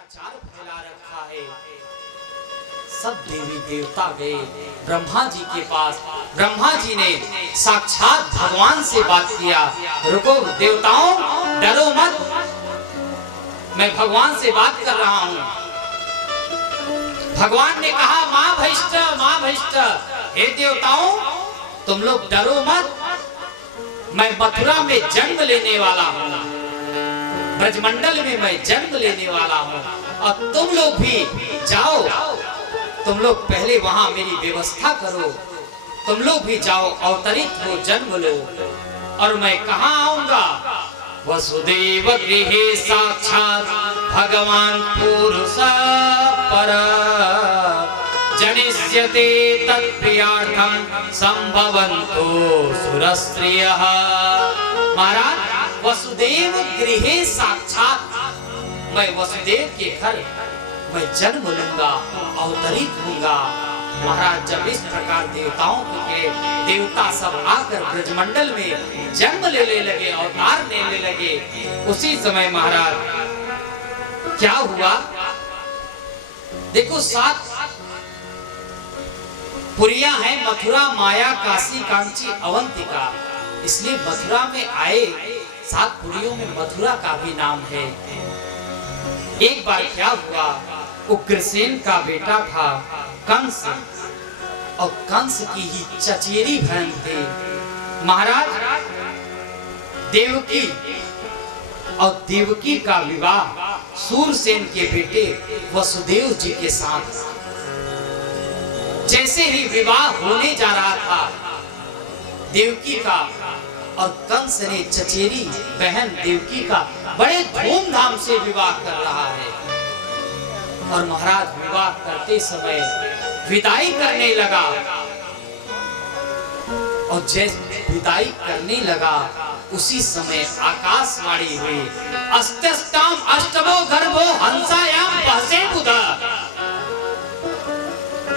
अत्याचार फैला रखा है। सब देवी देवता गए ब्रह्मा जी के पास। ब्रह्मा जी ने साक्षात भगवान से बात किया, रुको देवताओं, डरो मत, मैं भगवान से बात कर रहा हूं। भगवान ने कहा, मां भ्रष्ट, हे देवताओं, तुम लोग डरो मत, मैं मथुरा में जन्म लेने वाला हूं, ब्रजमंडल में मैं जन्म लेने वाला हूं, और तुम लोग भी जाओ, तुम लोग पहले वहां मेरी व्यवस्था करो, तुम लोग भी जाओ, अवतरित हो, जन्म लो, और मैं कहां आऊंगा? वसुदेव गृहे साक्षात भगवान पुरुष पर जनिष्यते तत्प्रियार्थं संभवन्तो सुरस्त्रियः। महाराज, वसुदेव गृहे साक्षात, मैं वसुदेव के घर मैं जन्म लूंगा, अवतरित होऊंगा। महाराज, जब इस प्रकार देवताओं के देवता सब आकर ब्रजमंडल में जन्म लेने लगे, अवतार लेने लगे, उसी समय महाराज क्या हुआ? देखो, 7 पुरियां हैं, मथुरा, माया, काशी, कांची, अवंतिका। इसलिए मथुरा में आए 7 पुरियों में मथुरा का भी नाम है। एक बार क्या हुआ, उग्रसेन का बेटा था कंस, और कंस की ही चचेरी बहन थी महाराज देवकी, और देवकी का विवाह सूरसेन के बेटे वसुदेव जी के साथ। जैसे ही विवाह होने जा रहा था देवकी का, और कंस ने चचेरी बहन देवकी का बड़े धूमधाम से विवाह कर रहा है, और महाराज विवाह करते समय विदाई करने लगा, और जैसे विदाई करने लगा उसी समय आकाशवाणी हुई, अस्त्यस्ताम अष्टमो गर्भो हंसायाम बहसे बुधा।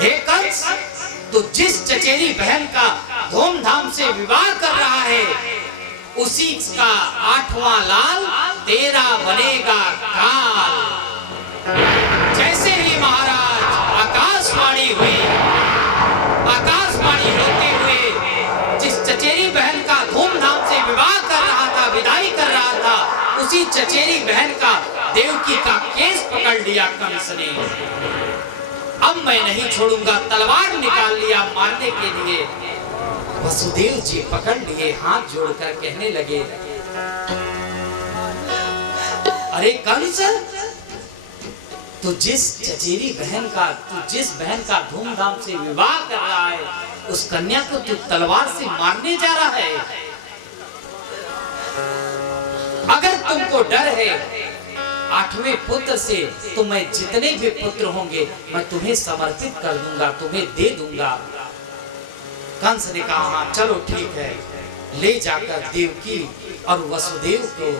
हे कंस, तो जिस चचेरी बहन का धूमधाम से विवाह कर रहा है, उसी का 8वां लाल तेरा बनेगा काल। जैसे ही महाराज आकाशवाणी हुई, आकाशवाणी होते हुए जिस चचेरी बहन का धूमधाम से विवाह कर रहा था, विदाई कर रहा था, उसी चचेरी बहन का देवकी का केस पकड़ लिया कंस ने। अब मैं नहीं छोड़ूंगा, तलवार निकाल लिया मारने के लिए। वसुदेव जी पकड़ लिए, हाथ जोड़कर कहने लगे, अरे कंस, तो जिस चचेरी बहन का, तू जिस बहन का धूमधाम से विवाह कर रहा है, उस कन्या को तू तलवार से मारने जा रहा है। अगर तुमको डर है 8वें पुत्र से, तो मैं जितने भी पुत्र होंगे मैं तुम्हें समर्पित कर दूंगा, तुम्हें दे दूंगा। कंस ने कहा, हाँ चलो ठीक है। ले जाकर देवकी और वसुदेव को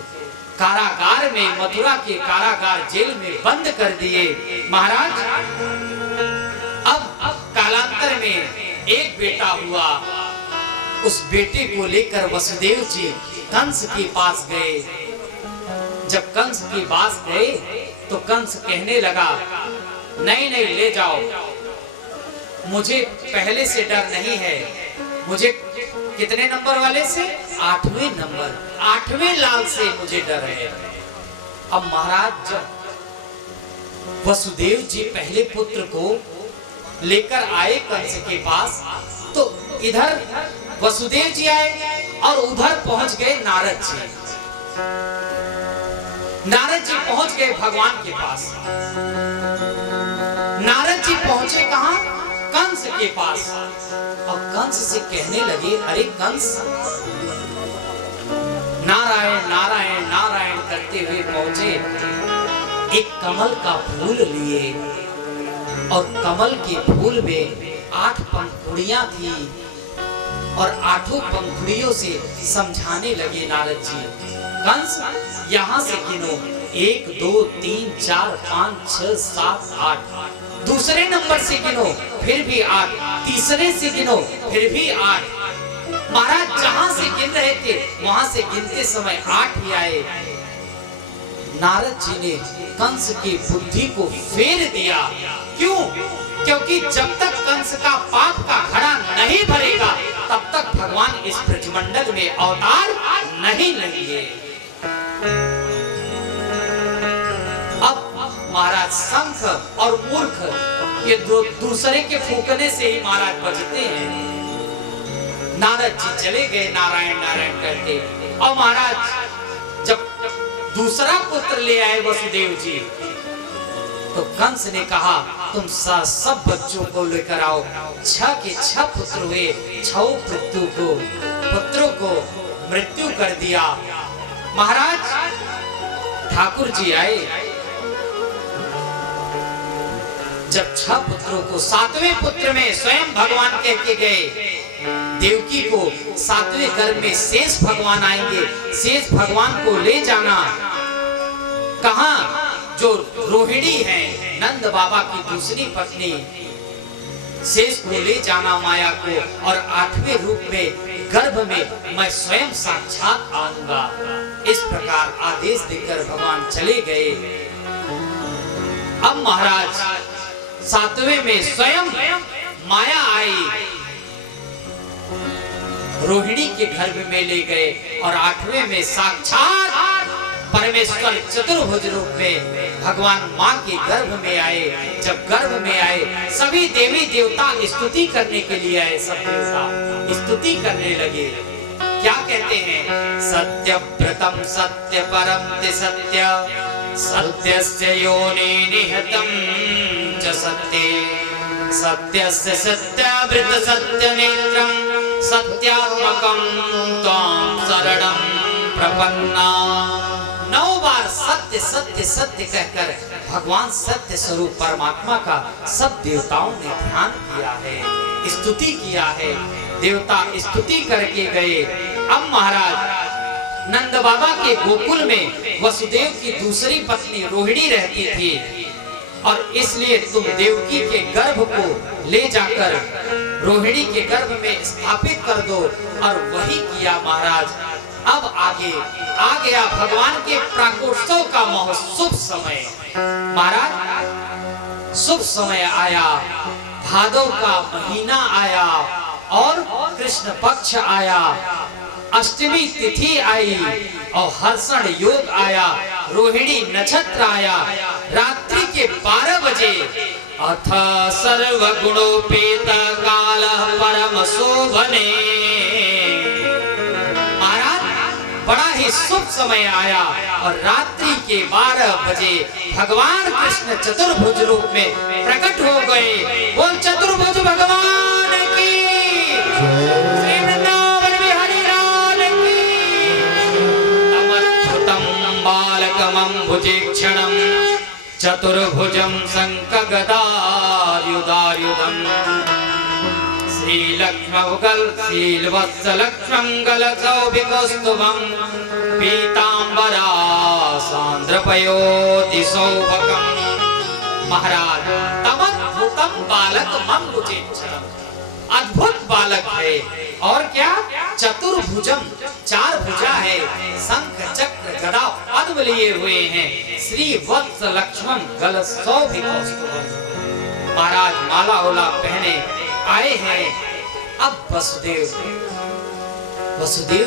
कारागार में, मथुरा के कारागार जेल में बंद कर दिए। महाराज, अब कालांतर में एक बेटा हुआ, उस बेटे को लेकर वसुदेव जी कंस के पास गए। जब कंस के पास गए तो कंस कहने लगा, नहीं नहीं, ले जाओ, मुझे पहले से डर नहीं है, मुझे कितने नंबर वाले से? 8वें नंबर, 8वें लाल से मुझे डर है। अब महाराज, जब वसुदेव जी पहले पुत्र को लेकर आए कंस के पास, तो इधर वसुदेव जी आए और उधर पहुंच गए नारद जी। नारद जी पहुंच गए भगवान के पास। नारद जी पहुंचे कहां? कंस के पास, और कंस से कहने लगे, अरे कंस, नारायण नारायण नारायण करते हुए पहुंचे, एक कमल का फूल लिए, और कमल के फूल में 8 पंखुड़ियां थी, और 8 पंखुड़ियों से समझाने लगे नारद जी, कंस, यहां से गिनो, 1 2 3 4 5 6 7 8। दूसरे नंबर से गिनो, फिर भी 8। तीसरे से गिनो, फिर भी 8। महाराज जहां से गिन रहे थे वहां से गिनते समय 8 ही आए। नारद जी ने कंस की बुद्धि को फेर दिया। क्यों? क्योंकि जब तक कंस का पाप का घड़ा नहीं भरेगा तब तक भगवान इस ब्रजमंडल में अवतार नहीं लेंगे। अब महाराज शंख और मूर्ख ये दूसरे के फूकने से ही महाराज बजते हैं। नारद जी चले गए नारायण नारायण करके, और महाराज जब दूसरा पुत्र ले आए वसुदेव जी, तो कंस ने कहा तुम सब बच्चों को लेकर आओ। 6 के 6 पुत्र हुए, 6 पुत्रों को मृत्यु कर दिया। महाराज ठाकुर जी आए, जब 6 पुत्रों को 7वें पुत्र में स्वयं भगवान कह के गए देवकी को 7वें गर्भ में शेष भगवान आएंगे, शेष भगवान को ले जाना। कहां? जो रोहिणी है नंद बाबा की दूसरी पत्नी, शेष को ले जाना माया को, और 8वें रूप में गर्भ में मैं स्वयं साक्षात आऊंगा। इस प्रकार आदेश देकर भगवान चले गए। अब महाराज 7वें में स्वयं माया आई, रोहिणी के गर्भ में ले गए, और 8वें में साक्षात परमेश्वर चतुर्भुज रूप में भगवान माँ के गर्भ में आए। जब गर्भ में आए सभी देवी देवता स्तुति करने के लिए आए, सब देवता स्तुति करने लगे। क्या कहते हैं? सत्यव्रतम सत्य परम सत्य, सत्यस्य योनि निहतम च सत्ये, सत्यस्य सत्यावृत सत्य नेत्रम, सत्यात्मकं त्वां शरणं प्रपन्ना। 9 बार सत्य सत्य सत्य कहकर भगवान सत्य स्वरूप परमात्मा का सब देवताओं ने ध्यान किया है, स्तुति किया है। देवता स्तुति करके गए। अब महाराज नंद बाबा के गोकुल में वसुदेव की दूसरी पत्नी रोहिणी रहती थी, और इसलिए तुम देवकी के गर्भ को ले जाकर रोहिणी के गर्भ में स्थापित कर दो, और वही किया महाराज। अब आगे आ गया भगवान के प्राकोत्सव का शुभ समय। महाराज शुभ समय आया, भादव का महीना आया, और कृष्ण पक्ष आया, अष्टमी तिथि आई, और हर्षण योग आया, रोहिणी नक्षत्र आया। रात्रि के 12 बजे अथ सर्वगुणोपेत कालः परम शोभने। बड़ा ही शुभ समय आया, और रात्रि के 12 बजे भगवान कृष्ण चतुर्भुज रूप में प्रकट हो गए। बोल चतुर्भुज भगवान की, श्री वृंदावन बिहारी लाल की। अमद्भुतं बालकमं भुजेक्षणं, चतुर्भुजं शङ्खगदायुधायुधम्, श्रीलक्ष्मौगल शीलवत्सलक्ष्मङ्गलसौभिकौस्तुभं, पीताम्बरा सान्द्रपयोतिसौभकम्। महाराज तमद्भुतम बालकमं भुजेक्षणं, अद्भुत बालक है। और क्या? चतुर्भुजम, 4 भुजा है, शंख चक्र गदा पद्म लिए हुए हैं, श्री वत्स लक्ष्मण गल सौभिकौस्तुभम्। महाराज माला ओला पहने आए हैं। अब वसुदेव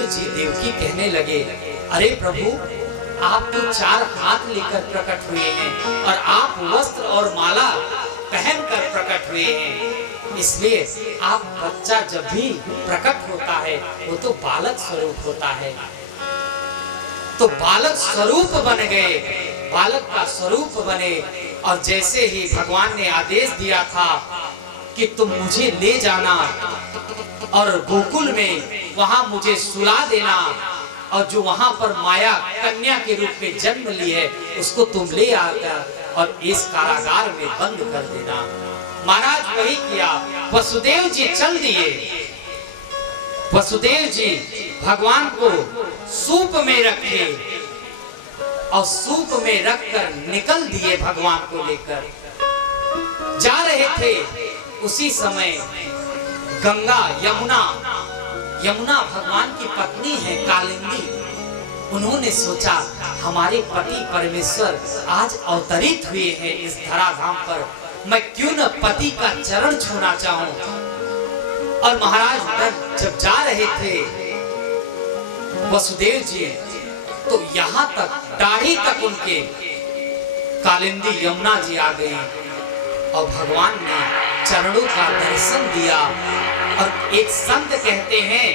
जी देवकी कहने लगे, अरे प्रभु आप तो 4 हाथ लेकर प्रकट हुए हैं, और आप वस्त्र और माला पहनकर प्रकट हुए हैं, इसलिए आप बच्चा जब भी प्रकट होता है वो तो बालक स्वरूप होता है। तो बालक स्वरूप बन गए, बालक का स्वरूप बने। और जैसे ही भगवान ने आदेश दिया था कि तुम मुझे ले जाना और गोकुल में वहां मुझे सुला देना, और जो वहां पर माया कन्या के रूप में जन्म ली है उसको तुम ले आकर और इस कारागार में बंद कर देना। महाराज वही किया। वसुदेव जी चल दिए। वसुदेव जी भगवान को सूप में रखे, और सूप में रखकर निकल दिए भगवान को लेकर। जा रहे थे उसी समय गंगा यमुना भगवान की पत्नी है कालिंदी, उन्होंने सोचा हमारे पति परमेश्वर आज अवतरित हुए हैं इस धराधाम पर, मैं क्यों न पति का चरण छूना चाहूं। और महाराज दत्त जब जा रहे थे वसुदेव जी, तो यहाँ तक दाढ़ी तक उनके कालिंदी यमुना जी आ गई और भगवान ने चरणों का दर्शन दिया। और एक संत कहते हैं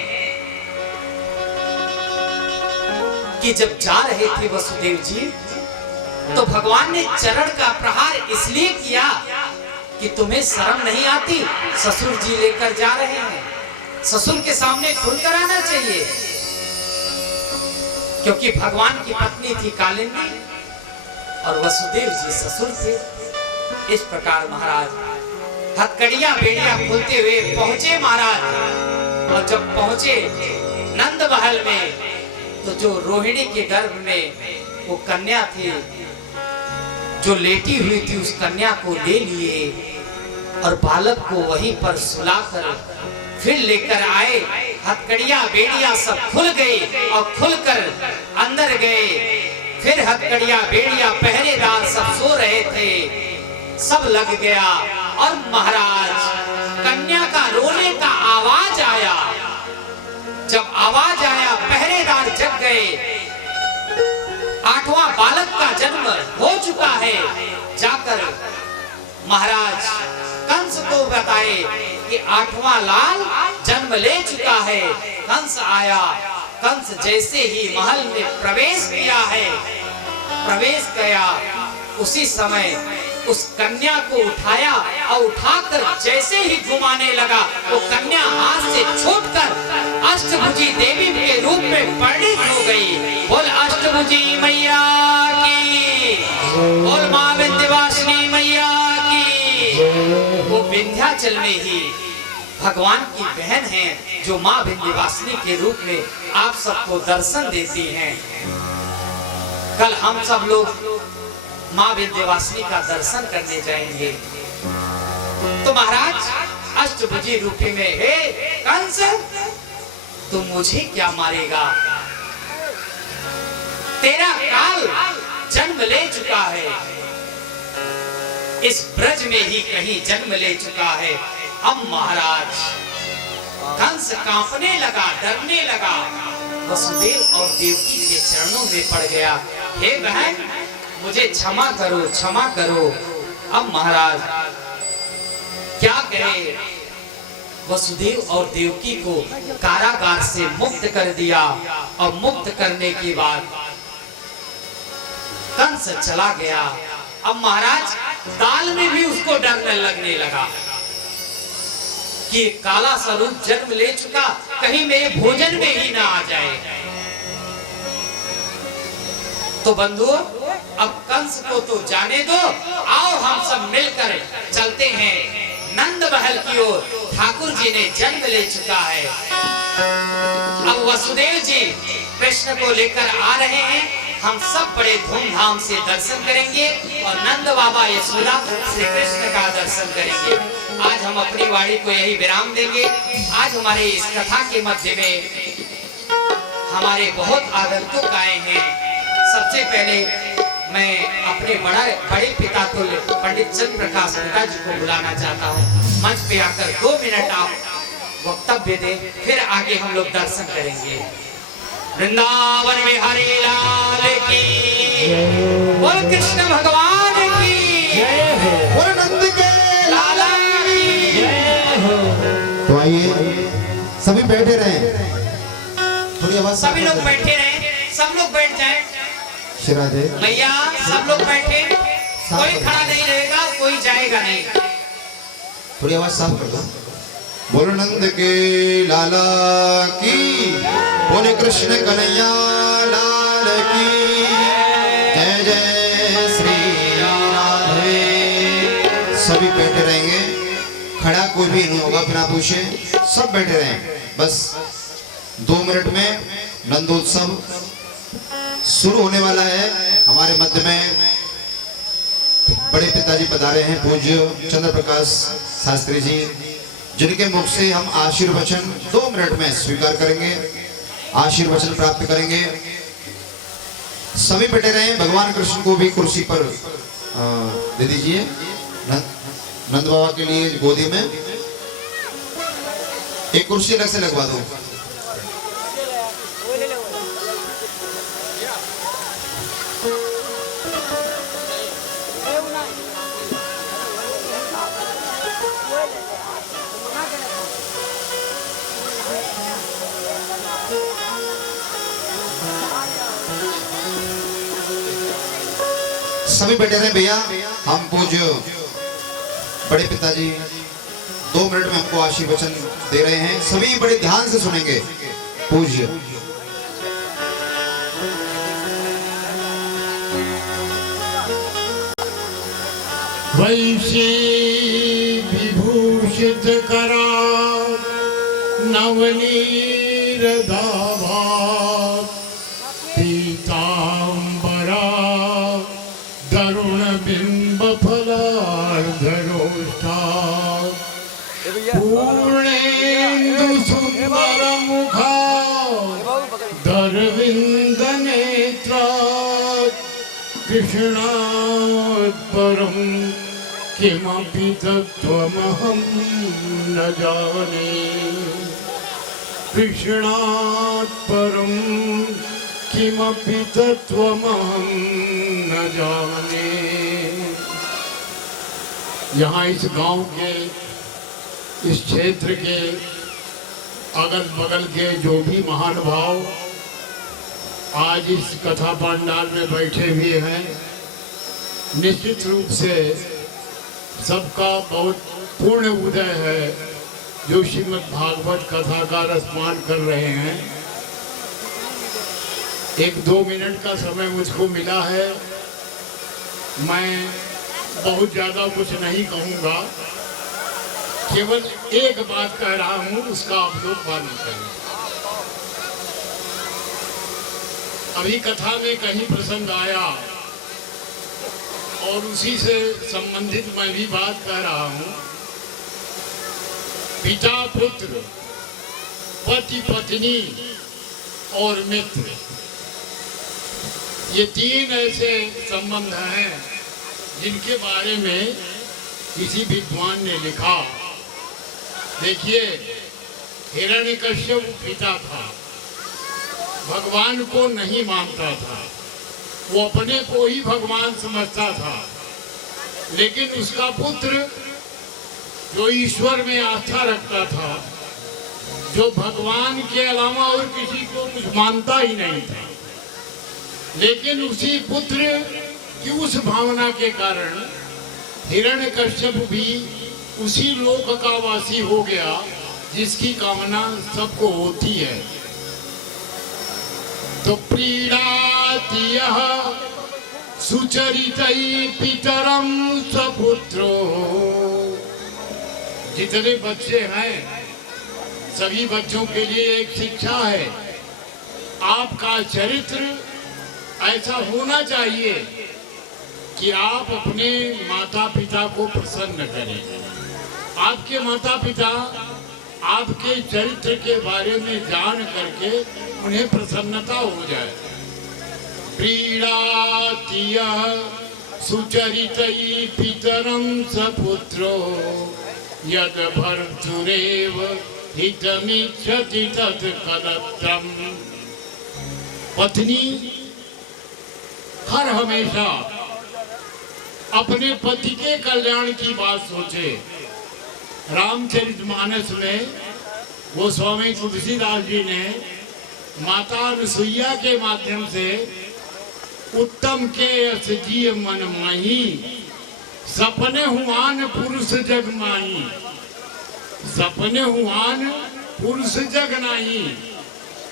कि जब जा रहे थे वसुदेव जी, तो भगवान ने चरण का प्रहार इसलिए किया कि तुम्हें शर्म नहीं आती, ससुर जी लेकर जा रहे हैं, ससुर के सामने खुलकर आना चाहिए। क्योंकि भगवान की पत्नी थी कालिंदी और वसुदेव जी ससुर थे। इस प्रकार महाराज हथकड़ियां बेड़ियां खोलते हुए पहुंचे महाराज। और जब पहुंचे नंद महल में, तो जो रोहिणी के गर्भ में वो कन्या थी जो लेटी हुई थी, उस कन्या को ले लिए और बालक को वहीं पर सुलाकर फिर लेकर आए। हथकड़ियां बेड़ियां सब खुल गई और खुलकर अंदर गए। फिर हथकड़ियां बेड़ियां पहरेदार सब सो रहे थे, सब लग गया। और महाराज कन्या का रोने का आवाज आया। जब आवाज आया पहरेदार जग गए। 8वां बालक का जन्म हो चुका है। जाकर महाराज कंस को बताए कि 8वां लाल जन्म ले चुका है। कंस आया। कंस जैसे ही महल में प्रवेश किया है, प्रवेश किया, उसी समय उस कन्या को उठाया और उठाकर जैसे ही घुमाने लगा, वो कन्या हाथ से छूटकर अष्टभुजी देवी के रूप में परिणित हो गई। बोल अष्टभुजी मैया की, बोल मां विंध्यवासिनी मैया की। वो विंध्याचल में ही भगवान की बहन है, जो मां विंध्यवासिनी के रूप में आप सबको दर्शन देती हैं। कल हम सब लोग मां विंध्यवासिनी का दर्शन करने जाएंगे। तो महाराज अष्टभुजी रूपी में, हे कंस, तू मुझे क्या मारेगा? तेरा काल जन्म ले चुका है, इस ब्रज में ही कहीं जन्म ले चुका है। अब महाराज कंस कांपने लगा, डरने लगा, वसुदेव और देवकी के चरणों में पड़ गया। हे बहन, मुझे क्षमा करो, क्षमा करो। अब महाराज क्या कहे, वसुदेव और देवकी को कारागार से मुक्त कर दिया। और मुक्त करने के बाद कंस चला गया। अब महाराज दाल में भी उसको डर लगने लगा कि काला स्वरूप जन्म ले चुका, कहीं मेरे भोजन में ही ना आ जाए। तो बंधुओं, अब कंस को तो जाने दो, आओ हम सब मिलकर चलते हैं नंद महल की ओर। ठाकुर जी ने जन्म ले चुका है। अब वसुदेव जी कृष्ण को लेकर आ रहे हैं। हम सब बड़े धूमधाम से दर्शन करेंगे और नंद बाबा यशोदा श्री कृष्ण का दर्शन करेंगे। आज हम अपनी वाणी को यही विराम देंगे। आज हमारे इस कथा के मध्य में हमारे बहुत आगंतुक आए हैं। सबसे पहले मैं अपने बड़े पिता तुल्य पंडित चंद्र प्रकाश पिताजी को बुलाना चाहता हूँ। मंच पे आकर 2 मिनट आप वक्तव्य दें, फिर आगे हम लोग दर्शन करेंगे। वृंदावन में हरि लाल की, बोल कृष्ण भगवान की, बोल नंद के लाला की। तो आइए सभी बैठे रहे, थोड़ी आवाज। सभी लोग बैठे रहे, सब लोग बैठ जाएं। राधे मैया, सब लोग बैठे, कोई खड़ा नहीं रहेगा, कोई जाएगा नहीं। थोड़ी आवाज साफ कर दो। बोलो नंद के लाला की, बोले कृष्ण कन्हैया लाल की, जय जय श्री राधे। सभी बैठे रहेंगे, खड़ा कोई भी नहीं होगा बिना पूछे, सब बैठे रहें। बस 2 मिनट में नंदोत्सव शुरू होने वाला है। हमारे मध्य में बड़े पिताजी पधारे हैं, पूज्य चंद्र प्रकाश शास्त्री जी, जिनके मुख से हम आशीर्वचन 2 मिनट में स्वीकार करेंगे, आशीर्वचन प्राप्त करेंगे। सभी बैठे रहे। भगवान कृष्ण को भी कुर्सी पर दे दीजिए। नंद बाबा के लिए गोदी में एक कुर्सी अलग से लगवा दो। सभी बैठे रहे भैया। हम पूज्य बड़े पिताजी 2 मिनट में हमको आशीर्वचन दे रहे हैं। सभी बड़े ध्यान से सुनेंगे। पूज्य वैशी विभूषित करा नवनीर धावा पीतांबरा दरुण बिंब फलार्धरोष्ठा पूर्णेन्दु सुंदर मुखा दरविंद नेत्रा कृष्णात्परं किमपि तत्त्वमहं न जाने। कृष्णात्परं किमपि तत्त्वमहं न जाने। यहाँ इस गांव के, इस क्षेत्र के, अगल बगल के जो भी महानुभाव आज इस कथा पंडाल में बैठे हुए हैं, निश्चित रूप से सबका बहुत पूर्ण उदय है जो श्रीमद् भागवत कथा का रसपान कर रहे हैं। 1-2 मिनट का समय मुझको मिला है। मैं बहुत ज़्यादा कुछ नहीं कहूँगा, केवल एक बात कह रहा हूँ, उसका आप लोग पालन करें। अभी कथा में कहीं प्रसंग आया और उसी से संबंधित मैं भी बात कर रहा हूं। पिता पुत्र, पति पत्नी और मित्र, ये 3 ऐसे संबंध हैं जिनके बारे में किसी विद्वान ने लिखा। देखिए, हिरण्यकश्यप पिता था, भगवान को नहीं मानता था, वो अपने को ही भगवान समझता था। लेकिन उसका पुत्र जो ईश्वर में आस्था रखता था, जो भगवान के अलावा और किसी को कुछ मानता ही नहीं था, लेकिन उसी पुत्र की उस भावना के कारण हिरण्यकश्यप भी उसी लोक का वासी हो गया जिसकी कामना सबको होती है। तो प्रीणाति यः सुचरितै पितरं सपुत्रो। जितने बच्चे हैं सभी बच्चों के लिए एक शिक्षा है। आपका चरित्र ऐसा होना चाहिए कि आप अपने माता पिता को प्रसन्न करें। आपके माता पिता आपके चरित्र के बारे में जान करके उन्हें प्रसन्नता हो जाए। प्रीणाति यः सुचरितै पितरं सपुत्रो यद भर्तुरेव हितमिच्छति तत् कदत्रम्। पत्नी हर हमेशा अपने पति के कल्याण की बात सोचे। रामचरितमानस में गोस्वामी तुलसीदास जी ने माता अनुसुईया के माध्यम से उत्तम के यश जीव मन माही, सपने हुआन पुरुष जग माही, सपने हुआन पुरुष जग नाही,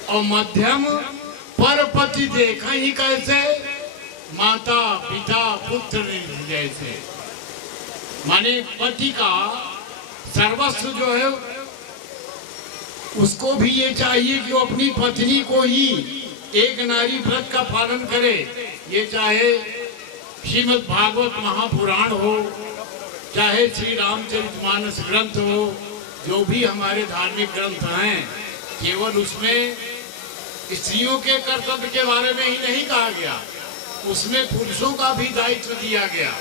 और मध्यम परपति देखा ही कैसे, माता पिता पुत्र जैसे। माने पति का सर्वस्व जो है उसको भी ये चाहिए कि वो अपनी पत्नी को ही एक नारी व्रत का पालन करे। ये चाहे श्रीमद् भागवत महापुराण हो, चाहे श्री रामचरितमानस ग्रंथ हो, जो भी हमारे धार्मिक ग्रंथ हैं, केवल उसमें स्त्रियों के कर्तव्य के बारे में ही नहीं कहा गया, उसमें पुरुषों का भी दायित्व दिया गया।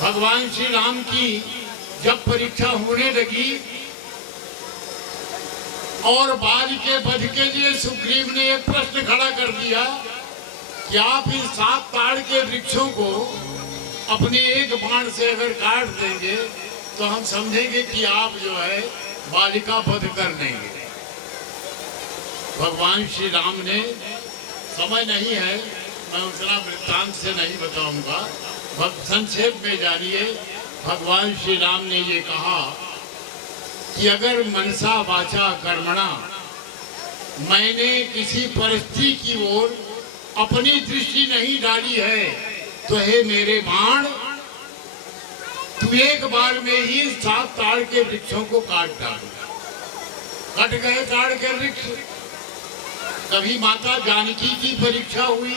भगवान श्री राम की जब परीक्षा होने लगी और बाली के वध के लिए सुग्रीव ने एक प्रश्न खड़ा कर दिया कि आप इन 7 ताड़ के वृक्षों को अपने एक बाण से अगर काट देंगे तो हम समझेंगे कि आप जो है बाली का वध कर देंगे। भगवान श्री राम ने, समय नहीं है, मैं उतना वृत्तांत से नहीं बताऊंगा, संक्षेप में जानिए। भगवान श्री राम ने ये कहा कि अगर मनसा वाचा कर्मणा, मैंने किसी परिस्थिति की ओर अपनी दृष्टि नहीं डाली है तो हे मेरे बाण, तू एक बार में ही 7 ताड़ के वृक्षों को काट डाल। कट गए ताड़ के वृक्ष। कभी माता जानकी की परीक्षा हुई,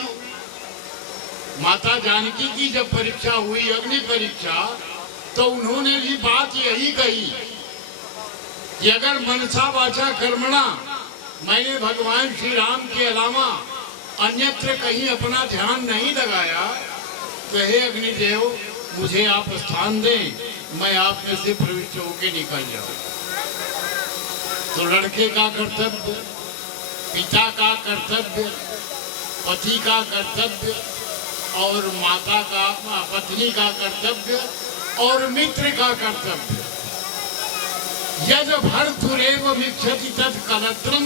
माता जानकी की जब परीक्षा हुई, अग्नि परीक्षा, तो उन्होंने भी बात यही कही कि अगर मनसा वाचा कर्मणा, मैंने भगवान श्री राम के अलावा अन्यत्र कहीं अपना ध्यान नहीं लगाया तो हे अग्निदेव, मुझे आप स्थान दें, मैं आप में से प्रविष्ट होकर निकल जाऊं। तो लड़के का कर्तव्य, पिता का कर्तव्य, पति का कर्तव्य और माता का, पत्नी का कर्तव्य और मित्र का कर्तव्य। यद भर्तुरेव मिच्छति तत् कलत्रम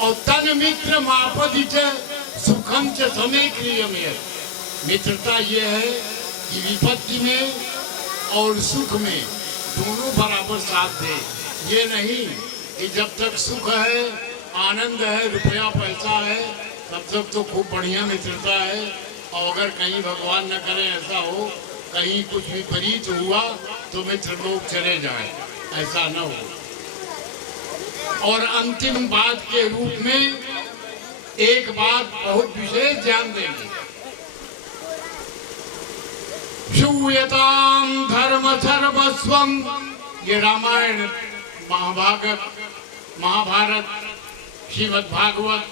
और तन मित्र मापदि च सुखम च समय क्रियमेय। मित्रता ये है कि विपत्ति में और सुख में दोनों बराबर साथ दे। ये नहीं कि जब तक सुख है, आनंद है, रुपया पैसा है, तब तक तो खूब बढ़िया मित्रता है, और अगर कहीं भगवान न करे ऐसा हो, कहीं कुछ विपरीत हुआ तो मित्र लोग चले जाए, ऐसा न हो। और अंतिम बात के रूप में एक बात बहुत विशेष ध्यान देंगे। श्रूयताम धर्म सर्वस्वम, ये रामायण, महाभारत, श्रीमद् भागवत,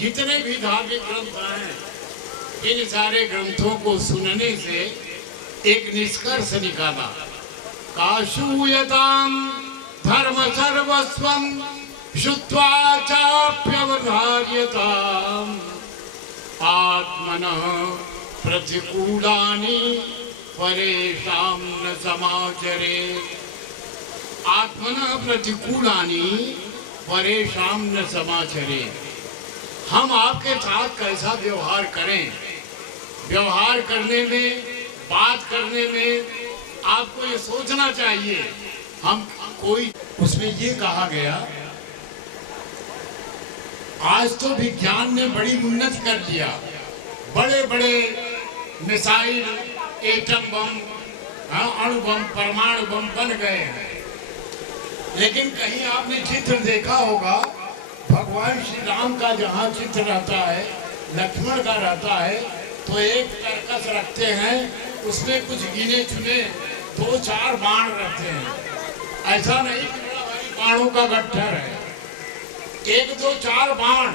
जितने भी धार्मिक ग्रंथ हैं, इन सारे ग्रंथों को सुनने से एक निष्कर्ष निकाला। काशूयताम धर्म सर्वस्वम श्रुत्वा चाप्यवधार्यताम् आत्मनः प्रतिकूलानि परेषां न समाचरेत्। आत्मनः प्रतिकूलानि परेषां न समाचरेत्। हम आपके साथ कैसा व्यवहार करें, व्यवहार करने में, बात करने में आपको ये सोचना चाहिए। हम कोई, उसमें ये कहा गया, आज तो विज्ञान ने बड़ी उन्नति कर दिया, बड़े बड़े मिसाइल, एटम बम, अणु बम, परमाणु बम बन गए हैं। लेकिन कहीं आपने चित्र देखा होगा, भगवान श्री राम का जहाँ चित्र रहता है, लक्ष्मण का रहता है, तो एक तरकस रखते हैं, उसमें कुछ गिने चुने 2-4 बाण रखते हैं। ऐसा नहीं कि बड़ा भारी बाणों का गट्ठर है, 1-2-4 बाण,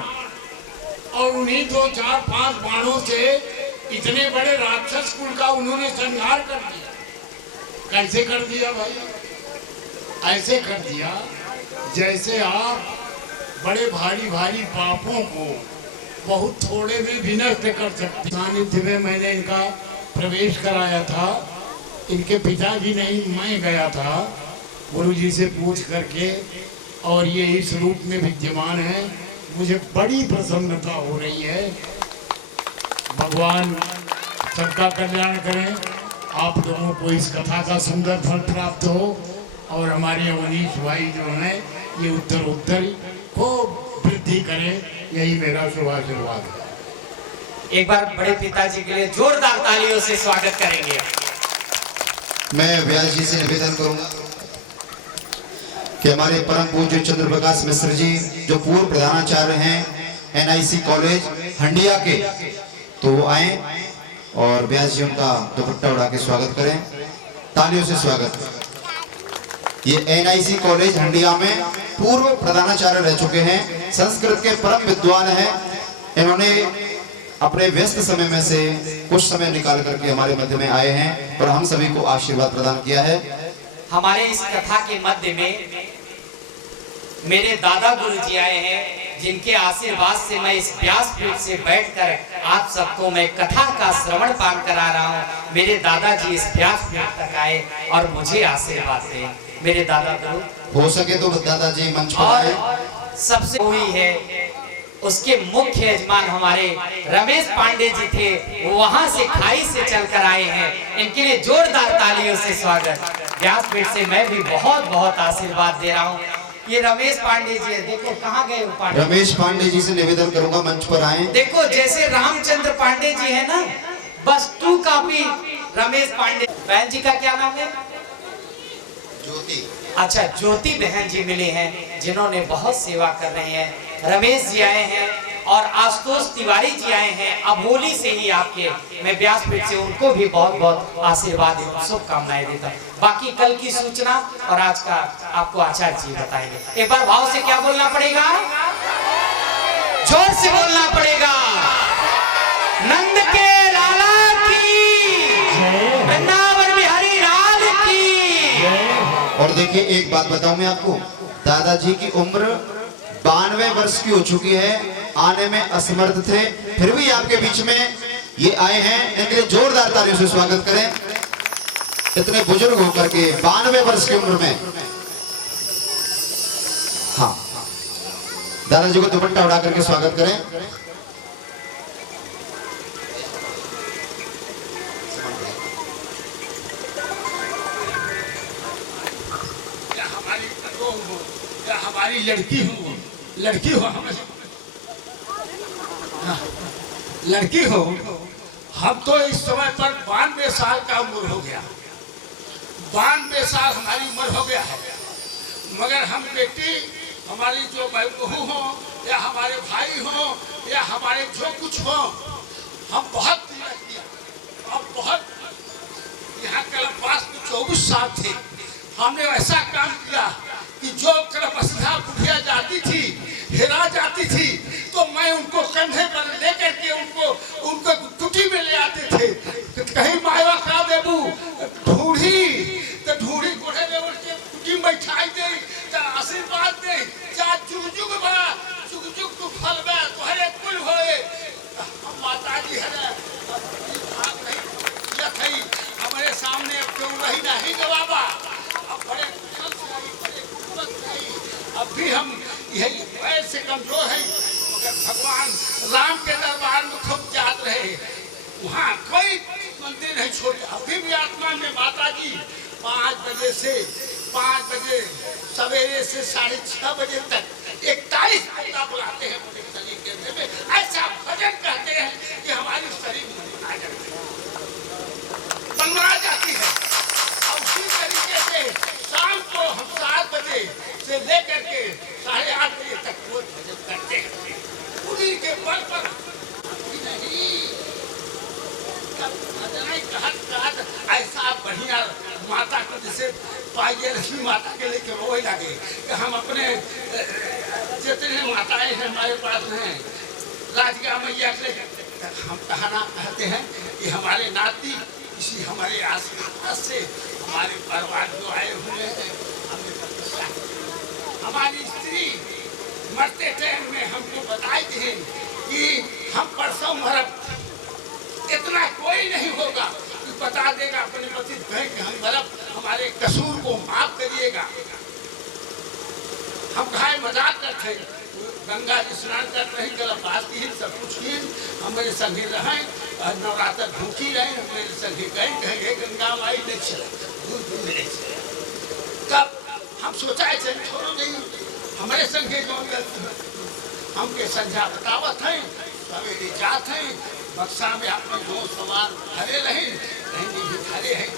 और उन्हीं 2-4-5 बाणों से इतने बड़े राक्षस कुल का उन्होंने संहार कर दिया। कैसे कर दिया भाई? ऐसे कर दिया जैसे आप बड़े भारी भारी पापों को बहुत थोड़े में भी नष्ट कर सकते। सानिध्य में मैंने इनका प्रवेश कराया था, इनके पिताजी नहीं, मैं गया था गुरुजी से पूछ करके, और ये इस रूप में विद्यमान है। मुझे बड़ी प्रसन्नता हो रही है। भगवान सबका कल्याण करें, आप लोगों को इस कथा का सुंदर फल प्राप्त हो, और हमारे अवनीश भाई जो हैं ये उत्तर को वृद्धि करें, यही मेरा शुभ आशीर्वाद है। एक बार बड़े पिताजी के लिए जोरदार तालियों से स्वागत करेंगे। मैं व्यास जी से निवेदन करूंगा कि हमारे परम पूज्य चंद्र प्रकाश मिश्र जी जो पूर्व प्रधानाचार्य हैं NIC कॉलेज हंडिया के, तो वो आए और व्यास जी उनका दुपट्टा उड़ा के स्वागत करें। तालियों से स्वागत। ये NIC कॉलेज हंडिया में पूर्व प्रधानाचार्य रह चुके हैं, संस्कृत के परम विद्वान हैं। इन्होंने अपने व्यस्त समय में से कुछ समय निकाल करके हमारे मध्य में आए हैं और हम सभी को आशीर्वाद प्रदान किया है। हमारे इस कथा के मध्य में मेरे दादा गुरु जी आए हैं, जिनके आशीर्वाद से मैं इस व्यासपीठ से बैठकर आप सबको मैं कथा का श्रवण पान करा रहा हूँ। मेरे दादाजी इस व्यासपीठ तक आए और मुझे आशीर्वाद दे। मेरे दादा गुरु हो सके तो दादाजी मंच पर और आए। सबसे हुई है उसके मुख्य यजमान हमारे रमेश पांडे जी थे, वो वहां से खाई से चलकर आए हैं। इनके लिए जोरदार तालियों से स्वागत। व्यासपीठ से मैं भी बहुत बहुत आशीर्वाद दे रहा हूँ। ये रमेश पांडे जी है, देखो कहाँ गए वो पांडे। रमेश पांडे जी से निवेदन करूंगा मंच पर आए। देखो जैसे रामचंद्र पांडे जी है ना, बस 2 कॉपी रमेश पांडे। बहन जी का क्या नाम है? ज्योति। अच्छा, ज्योति बहन जी मिले हैं, जिन्होंने बहुत सेवा कर रहे हैं। रमेश जी आए हैं और आशुतोष तिवारी जी आए हैं अबोली से ही आपके। मैं व्यासपीठ से उनको भी बहुत बहुत आशीर्वाद एवं शुभकामनाएं देता हूँ। बाकी कल की सूचना और आज का आपको आचार्य जी बताएंगे। एक बार भाव से क्या बोलना पड़ेगा? जोर से बोलना पड़ेगा। नंद के लाला की, वृंदावन बिहारी लाल की। और देखिए एक बात बताऊं मैं आपको, दादाजी की उम्र 92 वर्ष की हो चुकी है, आने में असमर्थ थे, फिर भी आपके बीच में ये आए हैं। इनके लिए जोरदार तालियों से स्वागत करें। इतने बुजुर्ग होकर के 92 वर्ष की उम्र में। हाँ, दादाजी को दुपट्टा उड़ा करके स्वागत करें। हमारी लड़की हो, लड़की हो, लड़की हो। हम तो इस समय पर 92 साल का उम्र हो गया, 92 साल हमारी उम्र हो गया है। मगर हम बेटी, हमारी जो बहू हो या हमारे भाई हो या हमारे जो कुछ हो, हम बहुत किया। अब बहुत यहाँ कलपास में 24 साल थे, हमने ऐसा काम किया कि जो कलपसधा बुढ़िया जाती थी, हेरा जाती थी, तो मैं उनको कंधे पर लेकर के उनको कुटी में ले आते थे। कहीं माया का देबू ढूढ़ी तो ढूढ़ी बूढ़े देवर के कुटी में बैठाई दे, तो आशीर्वाद दे, जा जुग जुग बा, जुग जुग तू फल बा, तोहरे कुल होए। हम माता जी है हमारे सामने क्यों रही नहीं जवाबा। अब बड़े अब भी हम यही पैर से कमजोर हैं, मगर भगवान राम के दरबार में खूब याद रहे। वहाँ कोई मंदिर नहीं छोड़े। अभी भी आत्मा में माता जी 5 बजे से 5 बजे सवेरे से 6:30 बजे तक 41 घंटा बुलाते हैं अपने शरीर के में। ऐसा भजन कहते हैं कि हमारी शरीर बनवा जाती है। और उसी तरीके से शाम को हम 7 बजे से लेकर के 8:30 बजे तक रोज भजन करते हैं। उन्हीं के बल पर ऐसा बढ़िया माता को जैसे पाइए लक्ष्मी माता के लेके रोए लगे कि हम अपने जितने माताएं हैं हमारे पास हैं, राजगा मैया के हम कहना कहते हैं कि हमारे नाती इसी हमारे आसपास से हमारे परिवार जो आए हुए हैं, हमारी स्त्री मरते टाइम में हमको बताई थी कि हम परसों मरब, इतना कोई नहीं होगा कि बता देगा अपने पति कहें कि हम मरब, हमारे कसूर को माफ करिएगा। हम खाए मजाक करते, गंगा जी स्नान कर रहे, बात की सब कुछ की, हम मेरे संगे रहें, नवरात्र भूखी रहे, मेरे संगे गए, कहेंगे गंगा माई नहीं चले। तब हम सोचा छोड़ो नहीं, हमारे संगे जो हमके संझा बतावत हैं, सवेरे जात हैं, बक्सा में अपने जो सवार भरे रहे, कहीं भी भरे हैं,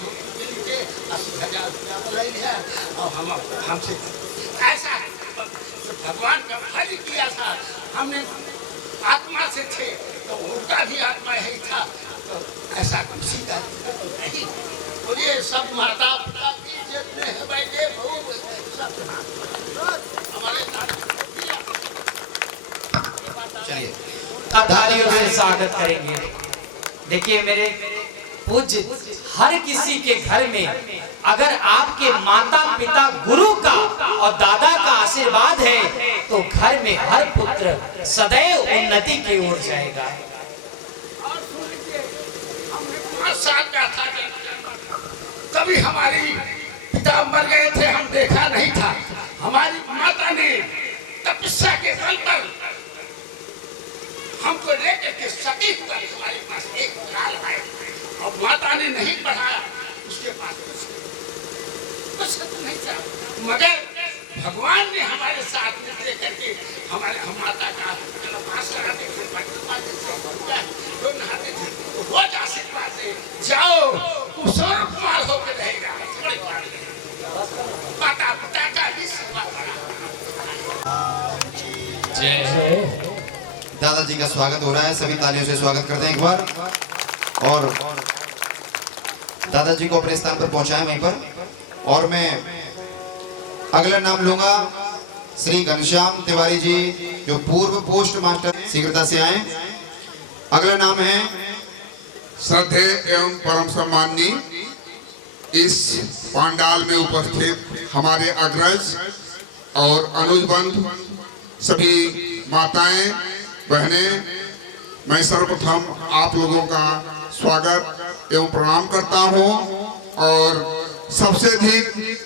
80,000 रुपया बुलाई है। और हम हमसे ऐसा भगवान का फल किया था, हमने आत्मा से थे तो उनका भी आत्मा यही था, तो ऐसा खुशी का नहीं। और ये सब माता पिता की जितने हैं बैठे सब हमारे चलिए तालियों से स्वागत करेंगे। देखिए मेरे पूज्य, हर किसी के घर में अगर आपके माता पिता गुरु का और दादा का आशीर्वाद है तो घर में हर पुत्र सदैव उन्नति की ओर जाएगा। कभी हमारी पिता मर गए थे, हम देखा नहीं था। हमारी माता ने तपस्या के बल पर हमको लेकर के सती पर हमारे पास एक काल आए और माता ने नहीं पढ़ाया, उसके पास कुछ नहीं था, मगर भगवान ने हमारे साथ मिलकर करके हमारे हम माता का पास लगाते थे, जो नहाते थे रोज आशीर्वाद से जाओ कुशल कुमार होकर रहेगा। माता पिता का ही सेवा करा। दादाजी का स्वागत हो रहा है, सभी तालियों से स्वागत करते हैं एक बार और दादाजी को अपने स्थान पर पहुंचाएं वहीं पर। और मैं अगला नाम लूंगा श्री घनश्याम तिवारी जी, जो पूर्व पोस्ट मास्टर शीघ्रता से आए। अगला नाम है श्रद्धेय एवं परम सम्माननीय इस पंडाल में उपस्थित हमारे अग्रज और अनुजबंध, सभी माताएं बहनें, मैं सर्वप्रथम आप लोगों का स्वागत एवं प्रणाम करता हूं और सबसे अधिक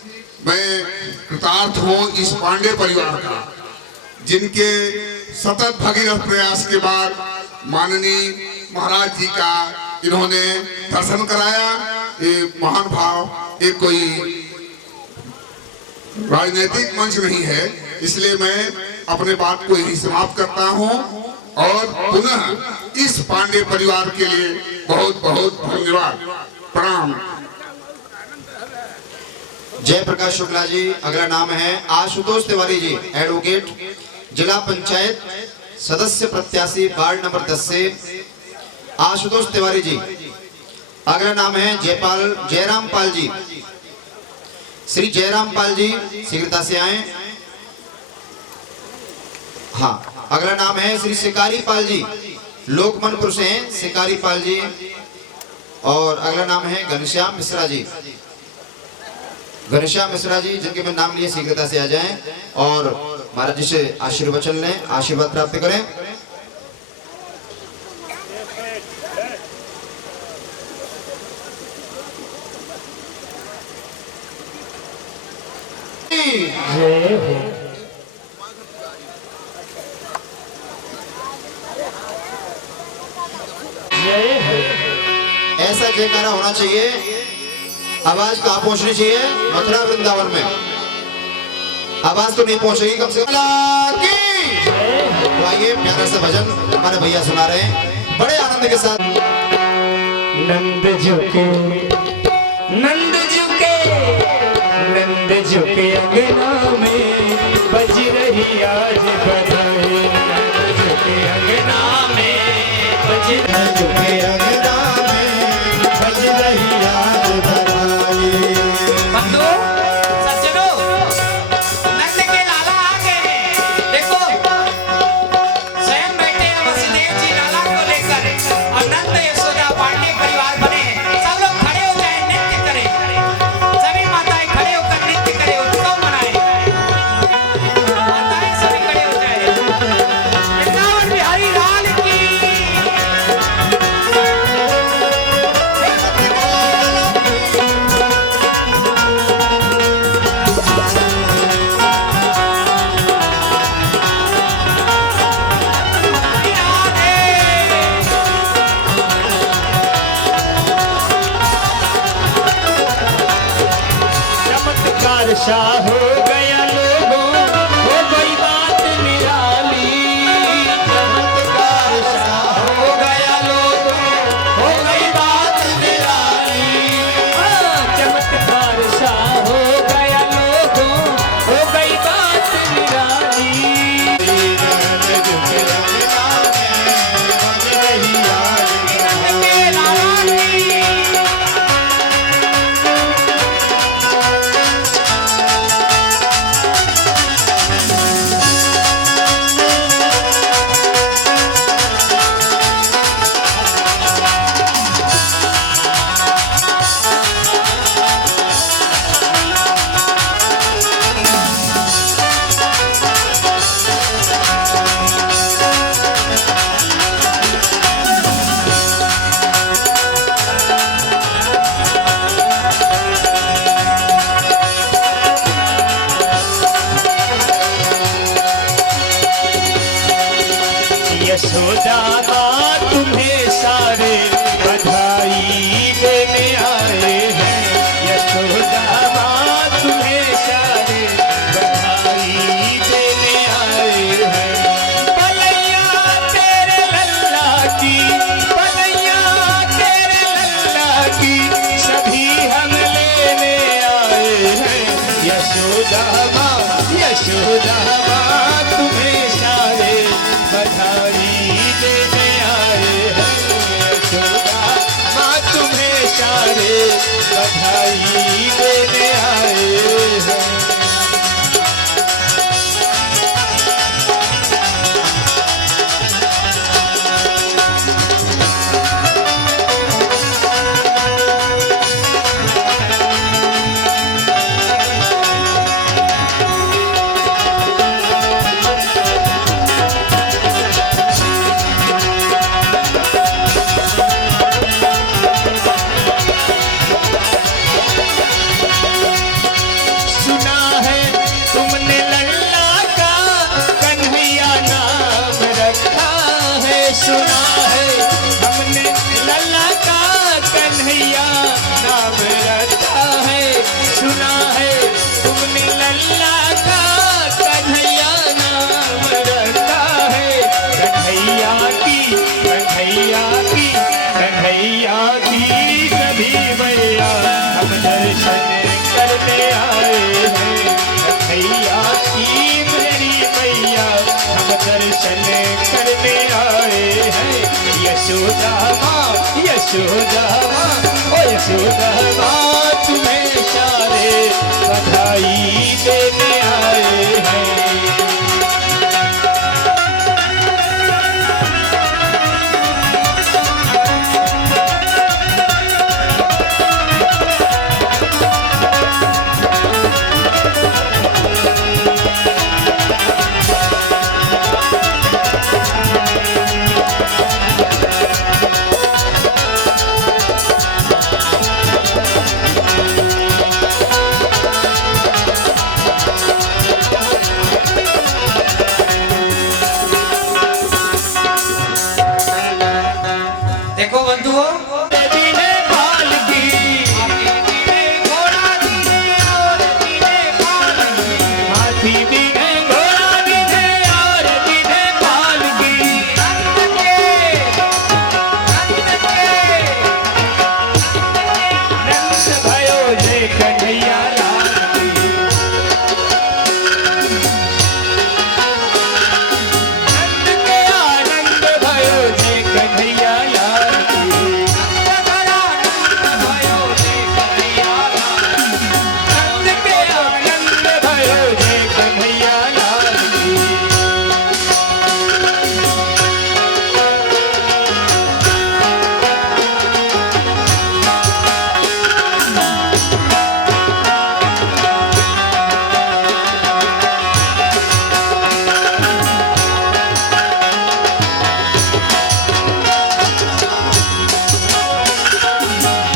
मैं कृतार्थ हूं इस पांडे परिवार का, जिनके सतत भगीरथ प्रयास के बाद माननीय महाराज जी का इन्होंने दर्शन कराया। ये महान भाव एक कोई राजनीतिक मंच नहीं है, इसलिए मैं अपने बात को यही समाप्त करता हूं और पुनः इस पांडे परिवार के लिए बहुत बहुत धन्यवाद, प्रणाम। जय प्रकाश शुक्ला जी। अगला नाम है आशुतोष तिवारी जी, एडवोकेट, जिला पंचायत सदस्य प्रत्याशी वार्ड नंबर 10 से आशुतोष तिवारी जी। अगला नाम है जयराम पाल जी, श्री जयराम पाल जी शीघ्रता से आए। हाँ, अगला नाम है श्री शिकारी पाल जी, लोकमनपुर से हैं शिकारी पाल जी। और अगला नाम है घनश्याम मिश्रा जी, घनश्याम मिश्रा जी, जिनके मैं नाम लिए शीघ्रता से आ जाएं और महाराज जी से आशीर्वचन लें, आशीर्वाद प्राप्त करें। ऐसा जयकारा होना चाहिए, आवाज कहाँ पहुंचनी चाहिए? मथुरा वृंदावन में आवाज तो नहीं पहुंचेगी, कम से कम तो आइए प्यारा सा भजन हमारे भैया सुना रहे हैं बड़े आनंद के साथ। नंद झुके अंगना में बज रही आज बधाई, नंद झुके अंगना में बज रही आज बधाई। बंधु सज्जनों, नंद के लाला आ गए। देखो स्वयं बैठे हैं वसुदेव जी लाला को लेकर और नंद यशोदा पांडे परिवार बने हैं। सब लोग खड़े हो जाए, नृत्य करें, सभी माताएं खड़े होकर नृत्य करें, उत्सव मनाएं। माताएं सभी खड़े हो जाए। वृंदावन बिहारी लाल की। चमत्कार शाह हो गया लोगों, हो गई बात निराली। चमत्कार शाह हो गया लोगों, हो गई बात निराली। चमत्कार शाह हो गया लोगों, हो गई बात निराली। देने आए हैं। सुना है तुमने लल्ला का कन्हैया नाम रखा है। सुना है हमने लल्ला का कन्हैया नाम रखा है। सुना है तुमने लल्ला का कन्हैया नाम रखा है। कन्हैया की कन्हैया की कन्हैया की सभी मैया हम दर्शन करने आए हैं। कन्हैया की मेरी मैया हम दर्शन करने आए हैं। यशोदा माँ यशोदा माँ ओ यशोदा माँ तुम्हें सारे बधाई देने आए हैं। देखो बंधुओं, दीने पाल की हाथी दीने घोड़ा दीने और दीने पाल की। नंद भयो जय कन्हैया लाल की। नंद के आनंद भयो जय कन्हैया लाल की। नंद के आनंद भयो जय कन्हैया लाल की।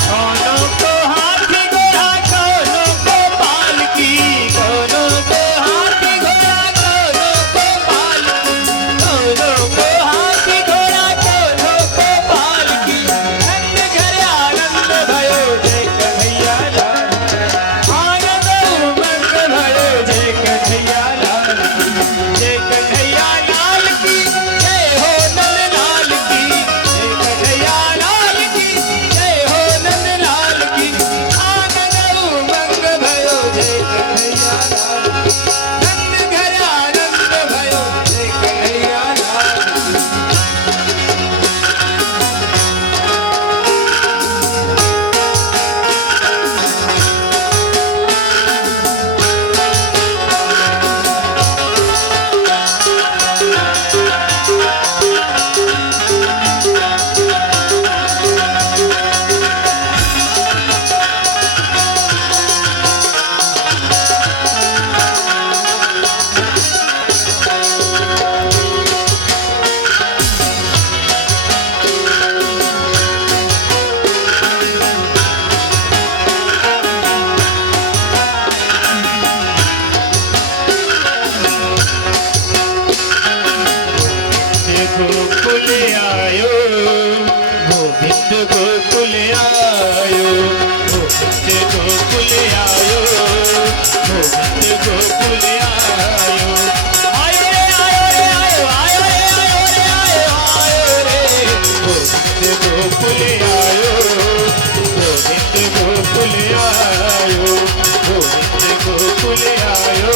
कौनों को हाथी घोड़ा कौनों को पाल की। कौनों को हाथी घोड़ा कौनों को पाल की। कौनों को हाथी घोड़ा कौनों को पाल की। नंद घर आनंद भयो जय कन्हैया लाल की। आनंद उमंग भयो जय कन्हैया लाल की। जय कन्हैया लाल की जय हो नंद लाल की। जय कन्हैया लाल की जय हो नंद लाल की। आनंद उमंग भयो जय कन्हैया लाल की। नंद घर आनंद भयो जय कन्हैया लाल की। गोकुल आयो गोविंद गोकुल आयो। गोविंद गोकुल आयो गोविंद गोकुल आयो। आयो रे आयो रे आयो आयो रे आयो रे आयो आयो रे। गोविंद गोकुल आयो गोविंद गोकुल आयो। गोविंद गोकुल आयो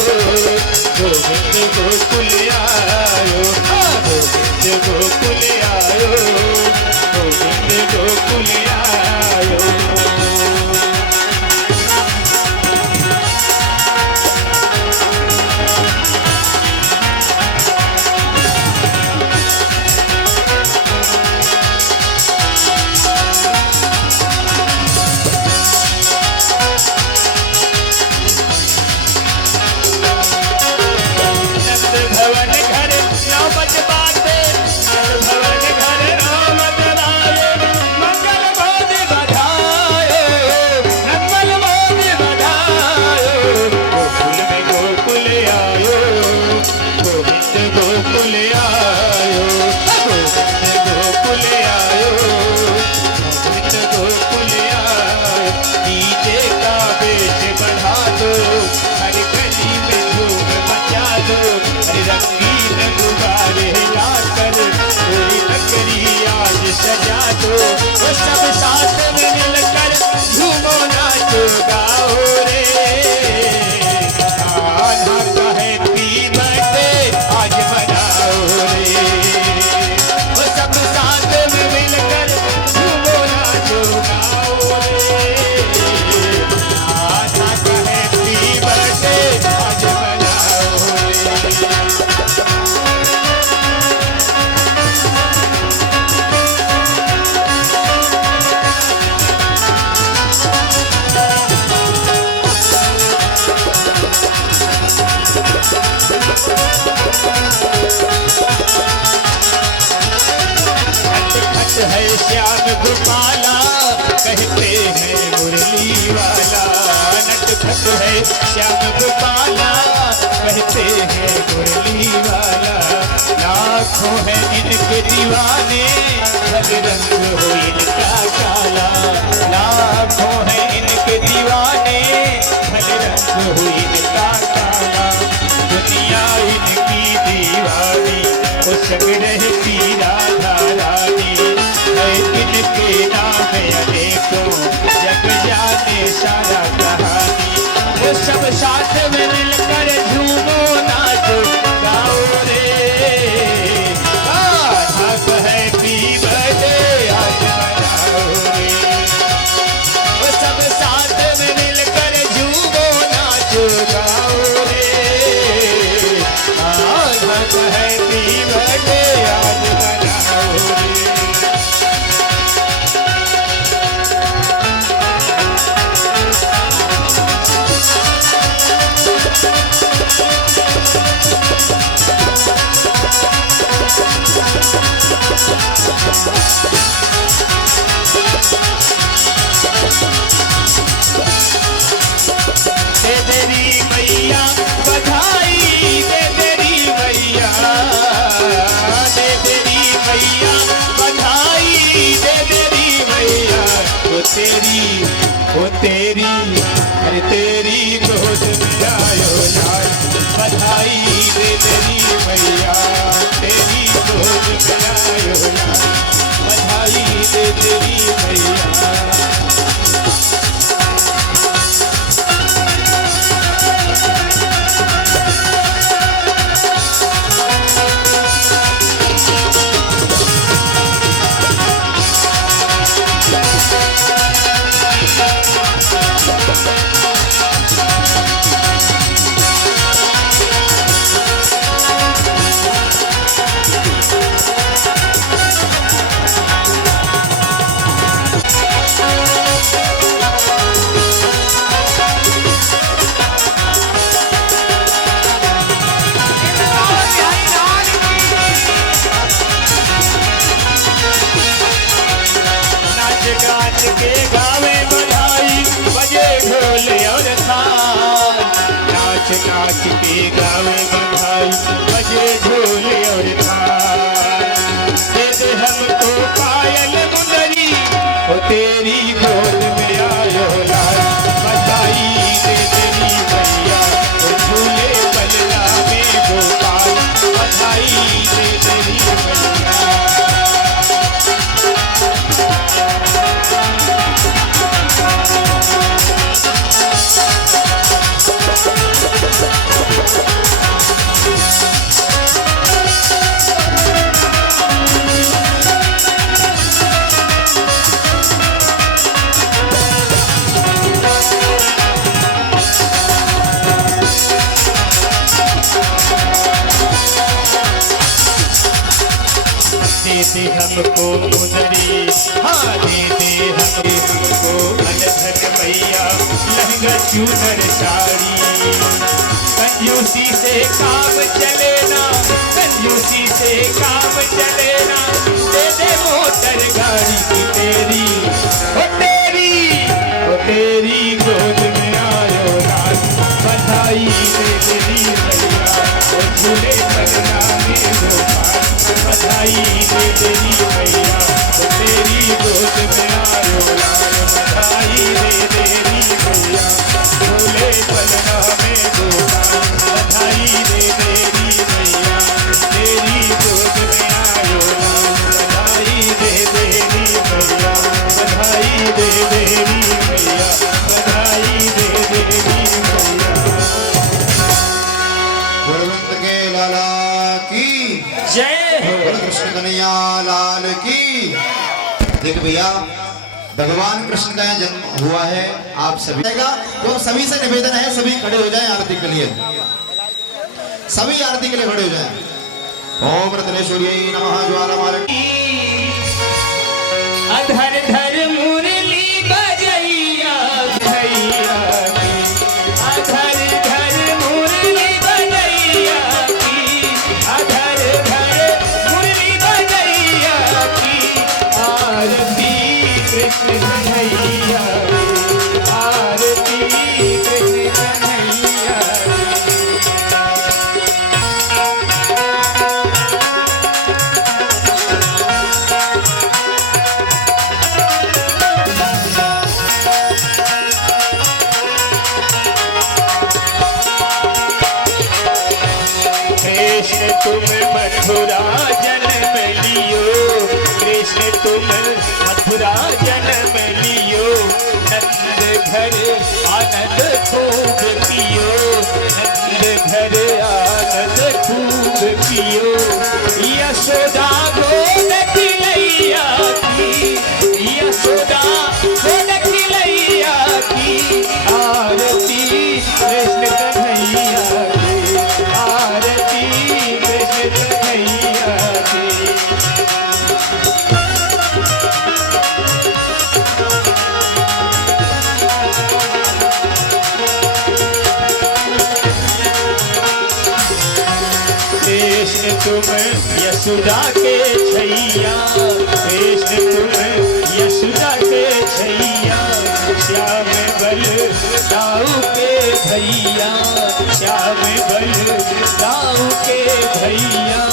गोविंद गोकुल आयो। गोविंद गोकुल आयो गोविंद गोकुल आयो। सब साथ में मिलकर झूमो नाचो गाओ रे। कान्हा का हैप्पी बर्थडे आज मनाओ रे। वो सब साथ में मिलकर झूमो नाचो गाओ रे। कान्हा का हैप्पी बर्थडे आज मनाओ रे। खट है श्याम गोपाला कहते हैं मुरली वाला। नट खट है श्याम गोपाला कहते हैं मुरली वाला। लाखों है इनके दीवाने हर रंग हो इनका काला। लाखों है इनके दीवाने हर रंग हो इनका काला। दुनिया इनकी दीवानी वो संग रहती राधा रानी है। इनके नाम अनेकों जग जाने सारा कहानी। वो सब साथ में मिलकर झूमो नाचो गाओ रे। कान्हा का हैप्पी बर्थडे आज मनाओ रे। वो सब साथ में मिलकर झूमो नाचो गाओ रे। कान्हा का हैप्पी बर्थडे आज मनाओ रे। दे तेरी मैया बधाई दे तेरी मैया। दे तेरी मैया बधाई दे तेरी मैया। वो तेरी अरे तेरी गोद में आयो लाल। बधाई दे तेरी मैया तेरी गोद में आयो लाल। बधाई दे तेरी मैया। नाच गाच के गावे बधाई बजे ढोल और थाल। नाच नाच के गावे बधाई बजे ढोल और थाल। दे दे हमको पायल मुंदरी ओ तेरी गोद में आयो लाल। बधाई दे तेरी मैया ओ झूले बलना में गोपाल। बधाई दे तेरी मैया। दे दे हमको मुदरी हाँ दे दे हमको अलधन मैया लहंगा चूनर साड़ी। कंजूसी से काम चले ना कंजूसी से काम चले ना। दे दे मोटर गाड़ी की तेरी ओ तेरी गोद में आयो लाल। बधाई दे तेरी मैया ओ झूले बलना में गोपाल। बधाई दे तेरी मैया ओ तेरी गोद में आयो लाल। बधाई दे तेरी मैया झूले बलना में गोपाल। बधाई दे तेरी मैया तेरी गोद में आयो लाल। बधाई दे तेरी मैया देखो भैया भगवान कृष्ण का जन्म हुआ है, आप सभी तो सभी से निवेदन है, सभी खड़े हो जाएं आरती के लिए, सभी आरती के लिए खड़े हो जाएं। ओम रत्नेश्वरी नमः ज्वालामालिनी अधर धर मुरली बजैया भैया की, अधर धर मुरली बजैया की, अधर धर मुरली बजैया की, आरती कृष्ण कन्हैया की, आरती कृष्ण कन्हैया की। कृष्ण तुम मथुरा जन्म लियो, कृष्ण तुम मथुरा जन्म लियो, नंद घर आनंद खूब पियो, नंद घर आनंद खूब पियो, यशोदा गोद खिलैया की, यशोदा गोद खिलैया की, आरती कृष्ण कन्हैया की, आरती कृष्ण कन्हैया की। कृष्ण तुम यशोदा के छैया, कृष्ण तुम यशोदा के छैया, श्याम बल दाऊ के भैया, श्याम बल दाऊ के भैया,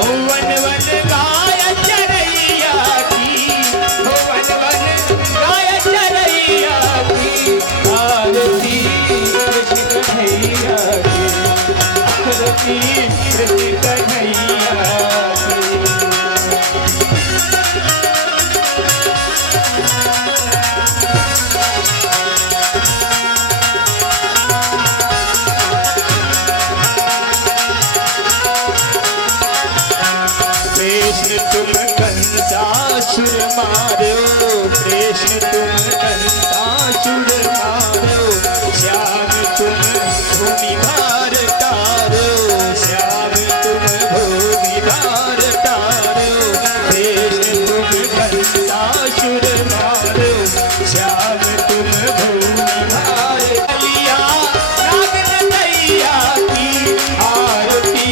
वन वन गाय चरैया की, वन वन गाय चरैया की, आरती कृष्ण कन्हैया की, आरती कृष्ण कन्हैया की। कृष्ण तुम कंसासुर मारो, कृष्ण तुम कंसासुर मारो, श्याम तुम भूमि भार तारो, श्याम तुम भूमि भार तारो, कृष्ण तुम कंसासुर मारो, श्याम तुम भूमि भार लिया, नाग नदैया की, आरती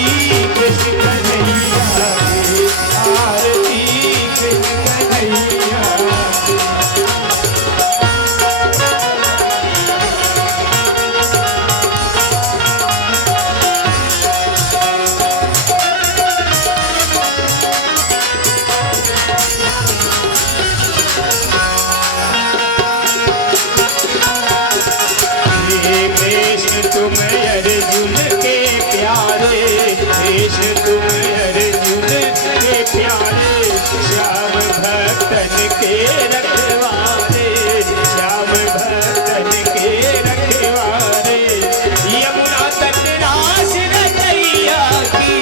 कृष्ण कन्हैया की, आरती कृष्ण कन्हैया की। हे कृष्ण तुम अर्जुन के प्यारे, कृष्ण तुम अर्जुन के प्यारे, श्याम भक्तन के रखवारे, श्याम भक्तन के रखवारे, यमुना तट रास रचैया की,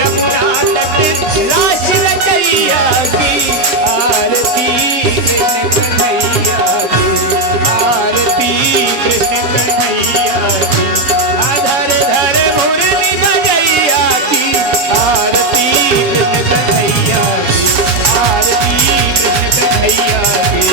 यमुना तट रास रचैया की, आरती कृष्ण कन्हैया की, आरती कृष्ण कन्हैया की, अधर धर मुरली बजैया की, आरती कृष्ण कन्हैया की, आरती कृष्ण कन्हैया की।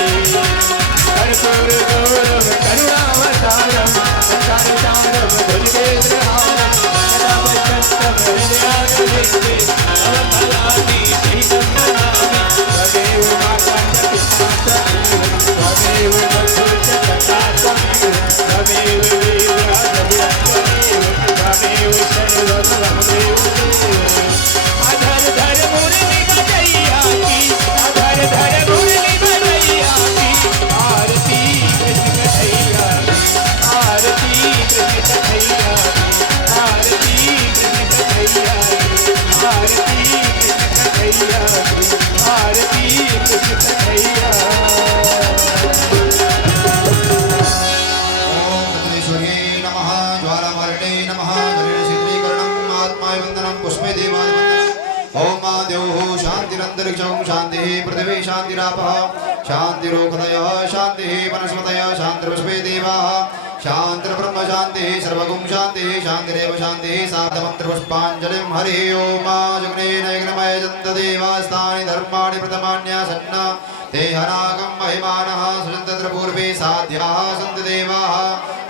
कर्पूर गौरव करुणावतारम संसारसारम भुजगेन्द्रहारम सदा वसन्तं हृदयारविन्दे भवभवानी सहितं नमामि। त्वमेव माता च पिता च त्वमेव बन्धुः च सखा त्वमेव, त्वमेव वीरराघवः त्वमेव, त्वमेव सर्वं त्वमेव देव। अधर धर मुरली बजैया की, अधर धर मुरली बजैया की, आरती कृष्ण कन्हैया की, आरती कृष्ण कन्हैया की, आरती कृष्ण कन्हैया की, आरती कृष्ण कन्हैया की, आरती कृष्ण कन्हैया। ओम रत्नेश्वरी नमः ज्वालामालिनी नमः गणेशीकरणम् आत्माय वन्दनं पुष्पे देवाय वन्दनम्। ओम महादेव शान्तिरन्त शान्तिरन्तरिक्षं शान्तिः पृथिवी शान्तिरापः शान्तिरोषधयः शान्तिः वनस्पतयः शान्तिर्वस्वे देवाः शान्तिर्ब्रह्म शान्तिः सर्वगुं शान्तिः शान्तिरेव शान्तिः साधमन्त्रपुष्पाञ्जलिं हरिः ओम जग्नेन यज्ञमयजन्तदेवास्तानि धर्माणि प्रथमान्यासन्न ते हनागं महिमानः सुजन्तत्र पूर्वे साध्याः सन्ति देवाः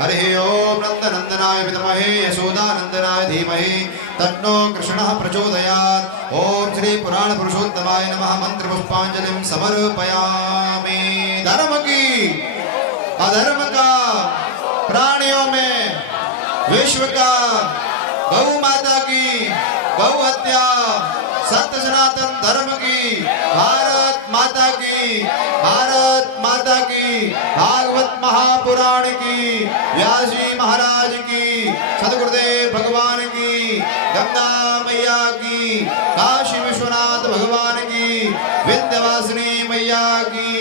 हरिः ओम नन्दनन्दनाय विद्महे यशोदानन्दनाय धीमहि तन्नो कृष्णः प्रचोदयात् ओम श्री पुराण पुरुषोत्तमाय नमः मंत्रपुष्पाञ्जलिं समर्पयामि। धर्म की अधर्म का प्राणियों में विश्व का गौ माता की गौ हत्या सत्य सनातन धर्म की भारत माता की भारत माता की भागवत महापुराण की व्यास जी महाराज की सदगुरुदेव भगवान की गंगा मैया की काशी विश्वनाथ भगवान की विंध्यवासिनी मैया की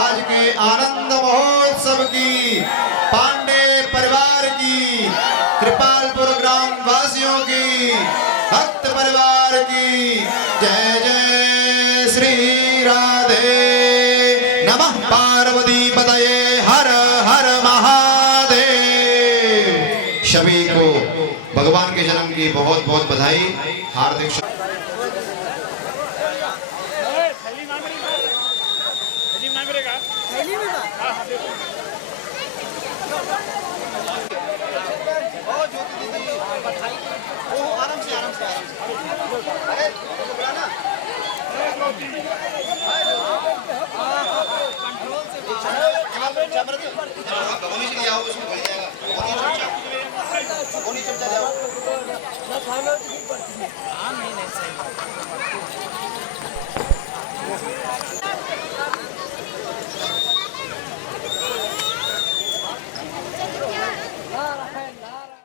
आज के आनंद महोत्सव की पांडे परिवार की कृपालपुर ग्राम वासियों की भक्त परिवार की जय जय श्री राधे नमः पार्वती पतये हर हर महादेव। सभी को भगवान के जन्म की बहुत बहुत बधाई हार्दिक